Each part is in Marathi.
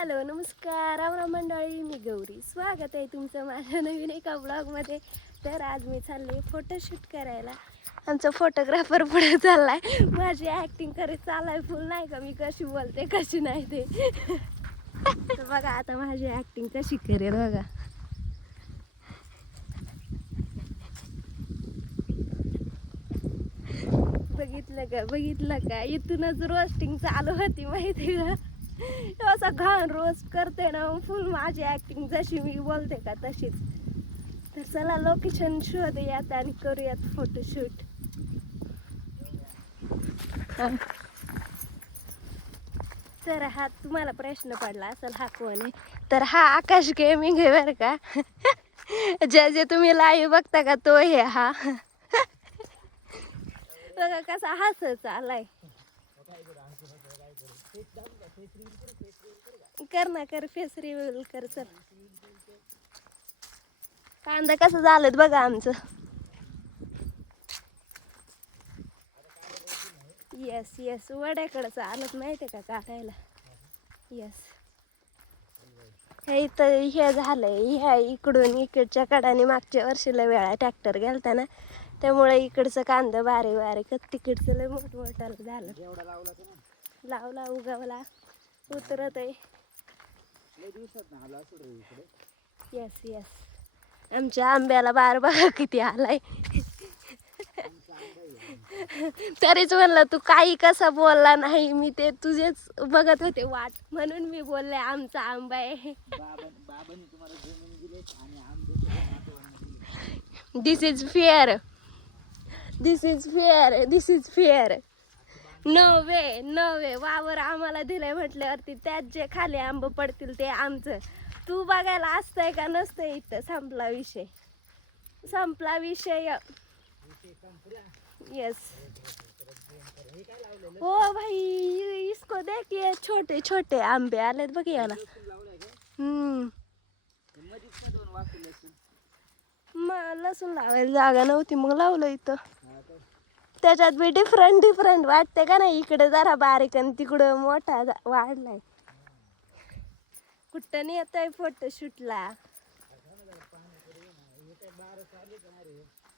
हॅलो नमस्कार राम मंडळी, मी गौरी. स्वागत आहे तुमचं माझ्या नवीन एका ब्लॉगमध्ये. तर आज मी चालले फोटोशूट करायला. आमचा फोटोग्राफर पुढे चाललाय, माझी ॲक्टिंग करत चाललाय फुल, नाही का मी कशी बोलते कशी नाही ते. तर बघा आता माझी ॲक्टिंग कशी करेल बघा. बघितलं का इथूनच रोस्टिंग चालू होती माहिती का. असा घाण रोस्ट करते ना फुल, माझी ॲक्टिंग जशी मी बोलते का तशीच. तर चला लोकेशन शोधूयात आणि करूयात फोटोशूट. तर हा तुम्हाला प्रश्न पडला असेल हा कोण आहे, तर हा आकाश गेमिंग आहे बरं का. जे तुम्ही लाईव्ह बघता का तो हे हा. बघा कसा हसत आलाय. कर ना कर, फेस रिव्हील कर. चल कांदा कसं झालं बघा आमचं. येस येस, वड्याकडं चालत माहिती का काढायला. येस, हे इथं हे झालंय, ह्या इकडून इकडच्या कडाने मागच्या वर्षीला वेळा ट्रॅक्टर गेलता ना, त्यामुळे इकडचं कांदा बारीक बारीक, तिकडचं लय मोठमोठालं झालं. लावला उगवला उतरत आहे. येस येस, आमच्या आंब्याला बार बघा किती आलाय. तरीच म्हणलं तू काही कसा बोलला नाही, मी ते तुझेच बघत होते वाट, म्हणून मी बोलले आमचा आंबा आहे. This is fair, this is fair, this is fair. No way no way, वावर आम्हाला दिलंय म्हटल्यावरती त्यात जे खाली आंब पडतील ते आमचं. तू बघायला असतंय का नसतंय इथं. संपला विषय, संपला विषय. यस हो भाई, इसको देखिए छोटे छोटे आंबे आलेत बघ याला. मग लसूण लावायला जागा नव्हती मग लावलं इथं. त्याच्यात बी डिफरंट डिफरंट वाटते का नाही, इकडे जरा बारीक आणि तिकडं मोठा वाढलाय. कुठं नाही येत आहे फोटोशूटला.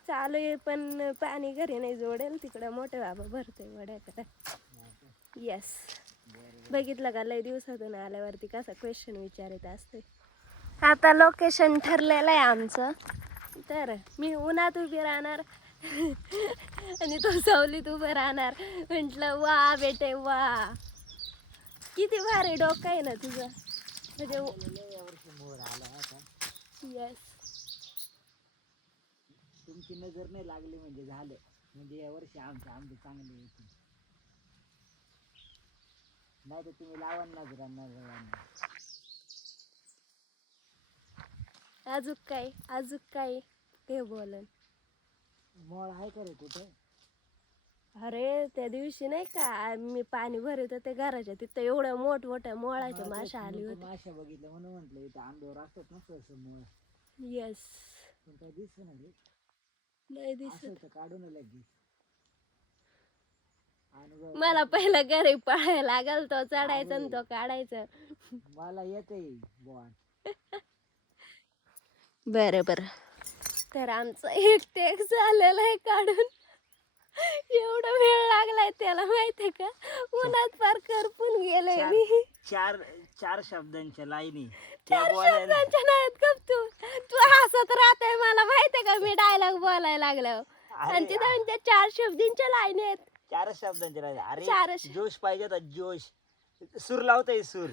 चालू आहे पण पाणी घरी नाही जोडेल, तिकडं मोठे बाबा भरतोय वड्याकडे. येस, बघितलं का लय दिवसातून आल्यावरती कसा क्वेश्चन विचारित असते. आता लोकेशन ठरलेलं आहे आमचं. तर मी उन्हात उभी राहणार आणि तो सावलीत उभं राहणार. म्हटलं वा बेटे वा, किती भारी डोकं आहे ना तुझं. म्हणजे येस, तुमची नजर नाही लागली म्हणजे झालं, म्हणजे या वर्षी आमचे आंबे चांगले येतील. नाही तर तुम्ही लावा नजरांना. अजूक काय ते बोलन. मळ आहे का रे कुठे? अरे त्या दिवशी नाही का मी पाणी भरत होते घराच्या तिथं, एवढ्या मोठमोठ्या मोळाच्या माशा आली होती. माशा बघितल्या म्हणून म्हटलं इथं आंब्यावर असतात ना सहसा मळ. येस, पण काय दिसत ना रे, नाही दिसत. काढून लगेच. मला पहिला घरी पळायला लागल, तो चढायचा आणि तो काढायचा. मला येते बॉन्ड. बरं बरं, तर आमचं एक टेक झालेलं आहे काढून. एवढा वेळ लागलाय त्याला माहितीये का, उन्हात फार करपून गेले मी. चार शब्दांच्या लाईनी चार शब्दांच्या नाहीत का तू. तू हसत राहते, मला माहितीये का मी डायलॉग बोलायला लागलो आणि तिथं त्या 4 शब्दांच्या लाईनी आहेत. 4 शब्दांच्या लाईनी. चार अरे जोश पाहिजे होता, जोश. सूर लावताय सूर.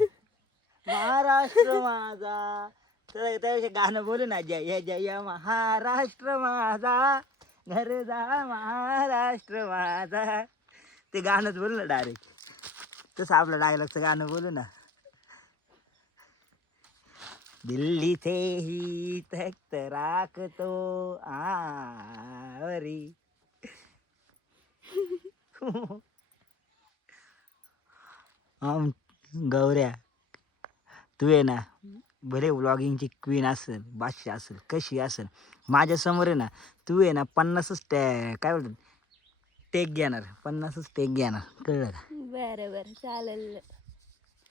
महाराष्ट्र माझा, तर त्याविषयी गाणं बोलू ना, जय जय महाराष्ट्र माझा, घर जा महाराष्ट्र माझा. ते गाणंच बोलू ना डायरेक्ट, तसं आपलं डायलॉगचं गाणं बोलू ना. दिल्ली से ही तख्त राखतो आवरी. गौऱ्या, तू आहे ना भले व्लॉगिंगची क्वीन असेल, बादशाह असेल, कशी असेल, माझ्यासमोर आहे ना तू आहे ना 50च काय बोलतात टेक घेणार, 50च टेक घेणार, कळलं का? बरं बरं चालेल.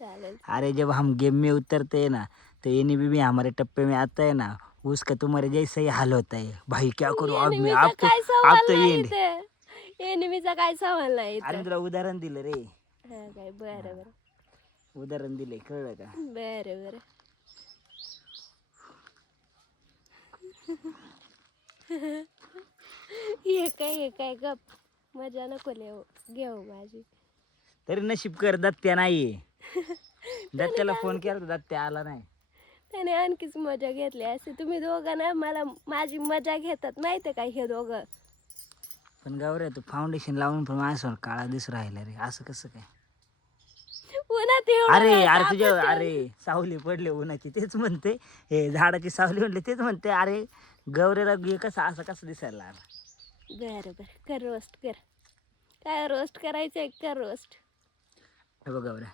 चालेल. अरे जब हम गेम में उतरते हैं ना तो एनिमी भी हमारे टप्पे में आता है ना, उसका तुम्हारे जैसा ही हाल होता है भाई. क्या करूं अब मैं, एनिमीचा आप काय सवाल तो नाही ये इथे. एनिमीचा काय सवाल नाही अरे इथे. मी तुला उदाहरण दिलं रे, हा काय, बरं बरं उदाहरण दिले, कळलं का? बरं बरं. हे काय गप, मजा नको घेऊ माझी. तरी नशीब कर दत्त्या नाहीये. दत्त्याला फोन केला तर दत्त्या आला नाही. त्याने आणखीच मजा घेतली असे. तुम्ही दोघं ना मला माझी मजा घेतात माहितीये का हे दोघं. पण गौऱ्या तू फाउंडेशन लावून पण माझ्यासमोर काळा दिसू राहिला रे, असं कसं काय? उन्हात एवढं अरे वेळ अरे तुझ्या तापत अरे सावली पडले उन्हाची, तेच म्हणते. हे झाडाची सावली म्हणले तेच म्हणते. अरे गौऱ्याला कसं असं कसं दिसायला लागला? बरं बरं, कर रोस्ट कर. काय रोस्ट करायचंय कर रोस्ट. हे बघ गौऱ्या,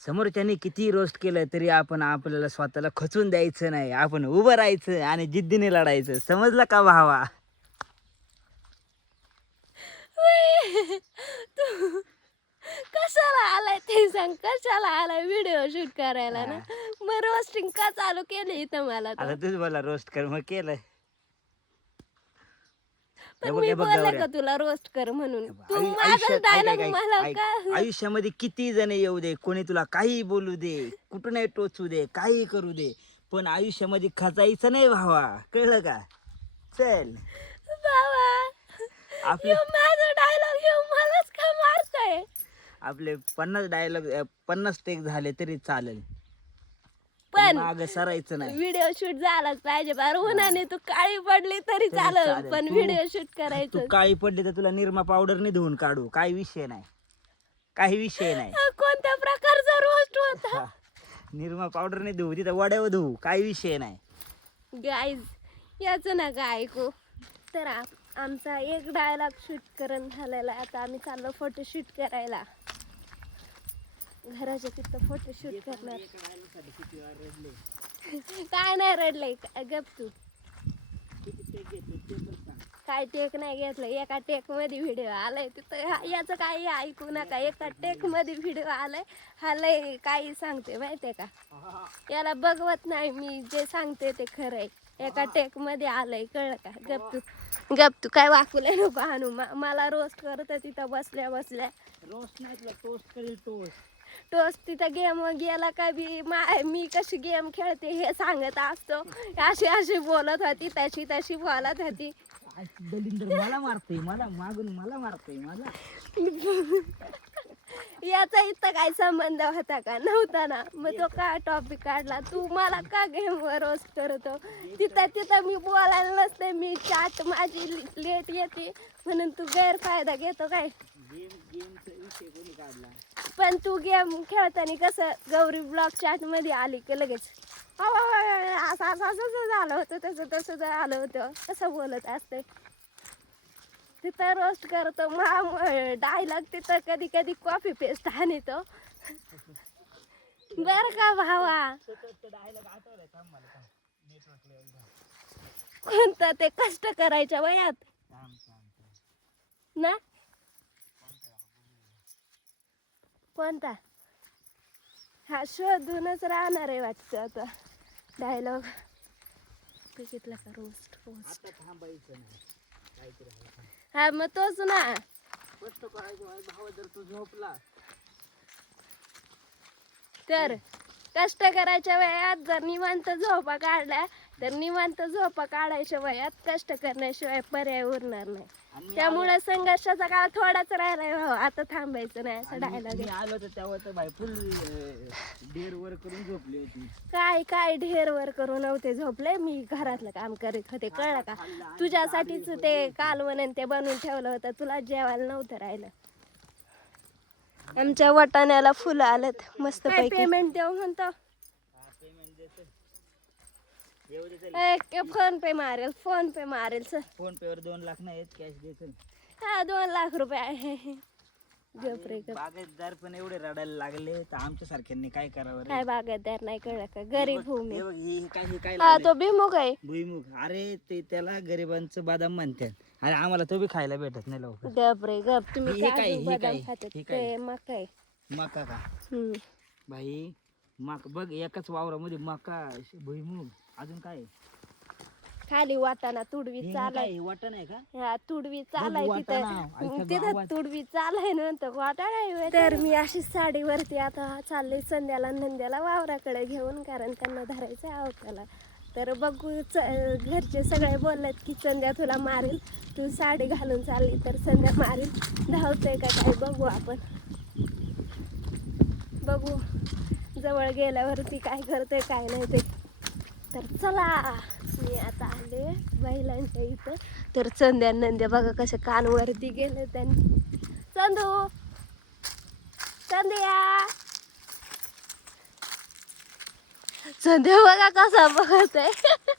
समोरच्याने किती रोस्ट केलं तरी आपण आपल्याला स्वतःला खचून द्यायचं नाही. आपण उभं राहायचं आणि जिद्दीने लढायचं, समजलं का भावा? तू कशाला आलाय ते सांग. कशाला आलाय व्हिडिओ शूट करायला ना? मग रोस्टिंग का चालू केली इथं मला तर? आता तूच मला रोस्ट कर, मग केलं. पण मी बोलले का तुला रोस्ट कर म्हणून? तू माझा डायलॉग मला का? आयुष्यामध्ये किती जण येऊ दे, कोणी तुला काही बोलू दे, कुठूनही टोचू दे, काही करू दे, पण आयुष्यामध्ये खचायचं नाही भावा, कळलं का? चल बाबा, आपले माझा डायलॉग घेऊन मलाच का मारताय? आपले 50 डायलॉग 50 टेक झाले तरी चालेल, पण माग सरायचं नाही. व्हिडिओ शूट झालाच पाहिजे. बरं उन्हाने तू काळी पडली तरी चालेल, चालेल. पण तू- व्हिडिओ शूट तू करायचं. काळी पडली तर तुला निरमा पावडरने धुवून काढू, काही विषय नाही, काही विषय नाही. हा कोणत्या प्रकारचा रोस्ट होता? हा. निरमा पावडरने धुवू, तिथं वड्यावर धुवू, काही विषय नाही. गाईज याचं नका ऐकू. तर आमचा एक डायलॉग शूट करून झालेला आहे. आता आम्ही चाललो फोटो शूट करायला. घराच्या तिथं फोटो शूट करणार. काय नाही रडलंय, गप तू. काय टेक नाही घेतलं, एका टेक मध्ये व्हिडिओ आलाय तिथं. याचं काही ऐकू नका, एका टेक मध्ये व्हिडिओ आलाय. हा लय काही सांगते माहितीये का? याला बघवत नाही मी, जे सांगते ते खरंय. एका टेक मध्ये आलंय, कळलं का? गप तू काय वाकूला नको आणू. मला रोस्ट करत तिथं बसल्या बसल्या. रोस्ट नाही, तुला टोस्ट करेल, टोस्ट. टोस्ट तिथं गेम गेला का बी मी कशी गेम खेळते हे सांगत असतो. अशी बोलत होती, तशी बोलत होती. दलिंदर मला मारतोय, मला मागून मला मारतोय मला. याचा इथं काय संबंध होता का? नव्हता ना. मग तो का टॉपिक काढला? तू मला का गेमवर रोस्ट करतो? तिथं मी बोलायला नसते. मी चाट माझी लेट येते म्हणून तू गैरफायदा घेतो काय? पण तू गेम खेळताना कसं गौरी ब्लॉक चॅट मध्ये आली की लगेच असं झालं होतं, तसं झालं होतं, कसं बोलत असते. तिथं रोस्ट करतो डायलॉग, तिथं कधी कधी कॉपी पेस्ट आणतो. बर का भावा? कोणतं? ते कष्ट करायच्या वयात ना? कोणता? हा शोधूनच राहणार आहे वाटतं आता डायलॉग. बघितलं का? रोस्ट हा मग तोच ना. तर कष्ट करायच्या वयात जर निवांत झोपा काढल्या तर निवांत झोपा काढायच्या वयात कष्ट करण्याशिवाय पर्याय उरणार नाही. त्यामुळे संघर्षाचा काळ थोडाच राहिलाय भाऊ, आता थांबायचं नाही. असं डायलॉग आलो तर तेव्हा तर बाई फुल ढेर वर करून झोपली होती. काय ढेर वर करून नव्हते झोपले, मी घरातलं काम करीत होते, कळलं का? तुझ्यासाठीच ते कालवण ते बनवून ठेवलं होतं, तुला जेवायला नव्हतं राहिलं. आमच्या वाटाण्याला फुलं आलेत मस्त पैकी. पेमेंट देऊ म्हणतो. फोन पे मारेल सर. फोन पे वर 2 लाख नाही, कॅश द्यायचं. हा 2 लाख रुपये आहे. बागायतदार पण एवढे रडायला लागले तर आमच्या सारख्यांनी काय करावं रे? काय बागायतदार नाही, कळलं का? गरीब भूमी. हे बघ, हे काय हा तो भुईमुग आहे. भुईमुग. अरे ते त्याला गरिबांचं बदाम म्हणतात. अरे आम्हाला तो बी खायला भेटत नाही लवकर. गप रे गप. तुम्ही हे काय? काजू हे बदाम काय? खातात हे काय? ते मका आहे. मका का? हम्म. बाई मका बघ एकाच वावरामध्ये मका भुईमुग अजून काय खाली वाटाणा तुडवी हे चालाय काय वाटण आहे का हा तुडवी चालाय वाटाणा, तिथं ऐका तिथं गावात. तुडवी चालाय नंतर वाटाणा तर मी अशी साडीवरती आता चालले संध्याला नंद्याला वावराकडे घेऊन कारण त्यांना धरायचं आवताला तर बघू घरचे सगळे बोललेत की संध्या तुला मारेल तू साडी घालून चालली तर संध्या मारेल धावतंय का काय बघू आपण बघू जवळ गेल्यावरती काय करतोय काय नाही ते तर चला मी आता आले बैलांच्या इथं तर संध्या नंद्या बघा कसे कानवरती गेले त्यांनी चंदू संध्या संध्या बघा कसा बघत आहे